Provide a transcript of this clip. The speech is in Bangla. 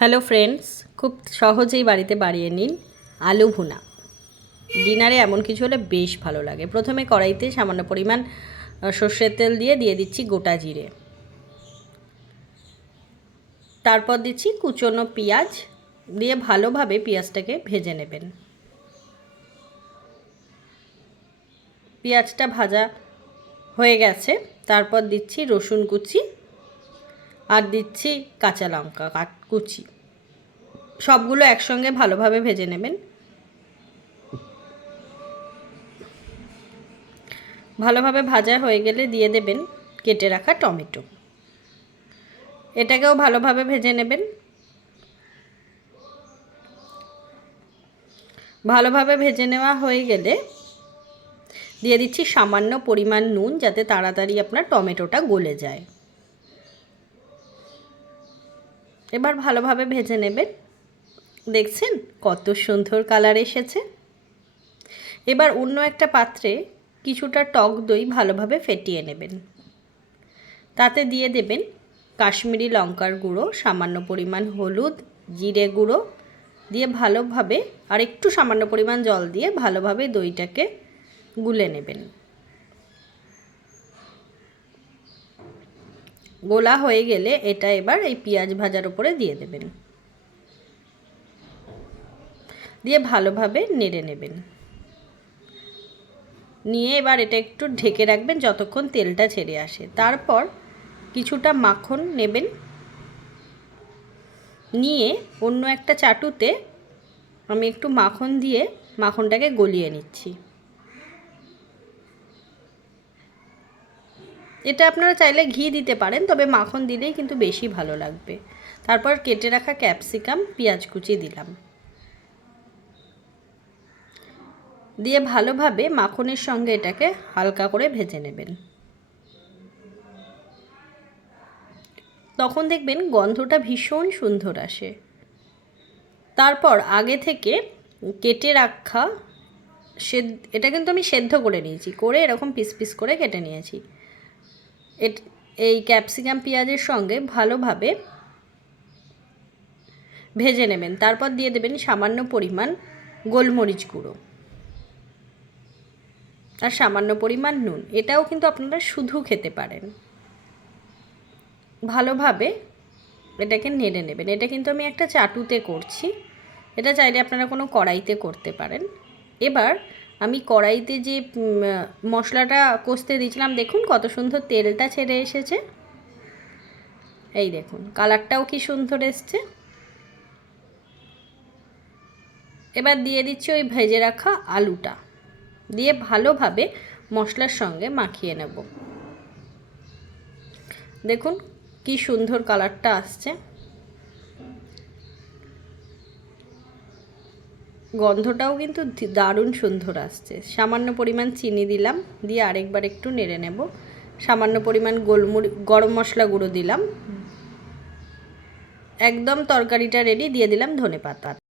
হ্যালো ফ্রেন্ডস, খুব সহজেই বাড়িতে বাড়িয়ে নিন আলু ভুনা। ডিনারে এমন কিছু হলে বেশ ভালো লাগে। প্রথমে কড়াইতে সামান্য পরিমাণ সর্ষের তেল দিয়ে দিয়ে দিচ্ছি গোটা জিরে। তারপর দিচ্ছি কুচনো পেঁয়াজ, দিয়ে ভালোভাবে পেঁয়াজটাকে ভেজে নেবেন। পেঁয়াজটা ভাজা হয়ে গেছে। তারপর দিচ্ছি রসুন কুচি আর দিচ্ছি কাঁচা লঙ্কা কুচি। সবগুলো একসঙ্গে ভালোভাবে ভেজে নেবেন। ভালোভাবে ভাজা হয়ে গেলে দিয়ে দেবেন কেটে রাখা টমেটো। এটাকেও ভালোভাবে ভেজে নেবেন। ভালোভাবে ভেজে নেওয়া হয়ে গেলে দিয়ে দিচ্ছি সামান্য পরিমাণ নুন যাতে তাড়াতাড়ি আপনার টমেটোটা গলে যায়। এবার ভালোভাবে ভেজে নেবেন দেখছেন কত সুন্দর কালার এসেছে। এবার অন্য একটা পাত্রে কিছুটা টক দই ভালোভাবে ফেটিয়ে নেবেন। তাতে দিয়ে দেবেন কাশ্মীরি লঙ্কার গুঁড়ো, সামান্য পরিমাণ হলুদ, জিরে গুঁড়ো দিয়ে ভালোভাবে আর একটু সামান্য পরিমাণ জল দিয়ে ভালোভাবে দইটাকে গুলে নেবেন। গোলা হয়ে গেলে এটা এবার এই পেঁয়াজ ভাজার উপরে দিয়ে দেবেন। দিয়ে ভালোভাবে নেড়ে নেবেন। নিয়ে এবার এটা একটু ঢেকে রাখবেন যতক্ষণ তেলটা ছেড়ে আসে। তারপর কিছুটা মাখন নেবেন। নিয়ে অন্য একটা চাটুতে আমি একটু মাখন দিয়ে মাখনটাকে গলিয়ে নিচ্ছি। এটা আপনারা চাইলে ঘি দিতে পারেন, তবে মাখন দিলেই কিন্তু বেশি ভালো লাগবে। তারপর কেটে রাখা ক্যাপসিকাম, পেঁয়াজ কুচি দিলাম। দিয়ে ভালোভাবে মাখনের সঙ্গে এটাকে হালকা করে ভেজে নেবেন। তখন দেখবেন গন্ধটা ভীষণ সুন্দর আসে। তারপর আগে থেকে কেটে রাখা সেদ্ধ, এটা কিন্তু আমি সেদ্ধ করে নিয়েছি, করে এরকম পিস পিস করে কেটে নিয়েছি। এই ক্যাপসিকাম পেঁয়াজের সঙ্গে ভালোভাবে ভেজে নেবেন। তারপর দিয়ে দেবেন সামান্য পরিমাণ গোলমরিচ গুঁড়ো। আর সামান্য পরিমাণ নুন। এটাও কিন্তু আপনারা শুধু খেতে পারেন। ভালোভাবে এটাকে নেড়ে নেবেন। এটা কিন্তু আমি একটা চাটুতে করছি। এটা চাইলে আপনারা কোনো কড়াইতে করতে পারেন। এবার আমি কড়াইতে যে মশলাটা কষতে দিয়েছিলাম, দেখুন কত সুন্দর তেলটা ছেড়ে এসেছে। এই দেখুন, কালারটাও কি সুন্দর এসছে। এবার দিয়ে দিচ্ছি ওই ভেজে রাখা আলুটা। দিয়ে ভালোভাবে মশলার সঙ্গে মাখিয়ে নেব। দেখুন কি সুন্দর কালারটা আসছে। গন্ধটাও কিন্তু দারুণ সুন্দর আসছে। সামান্য পরিমাণ চিনি দিলাম, দিয়ে আরেকবার একটু নেড়ে নেব। সামান্য পরিমাণ গোলমরি গরম মশলা গুঁড়ো দিলাম। একদম তরকারিটা রেডি দিয়ে দিলাম ধনে পাতা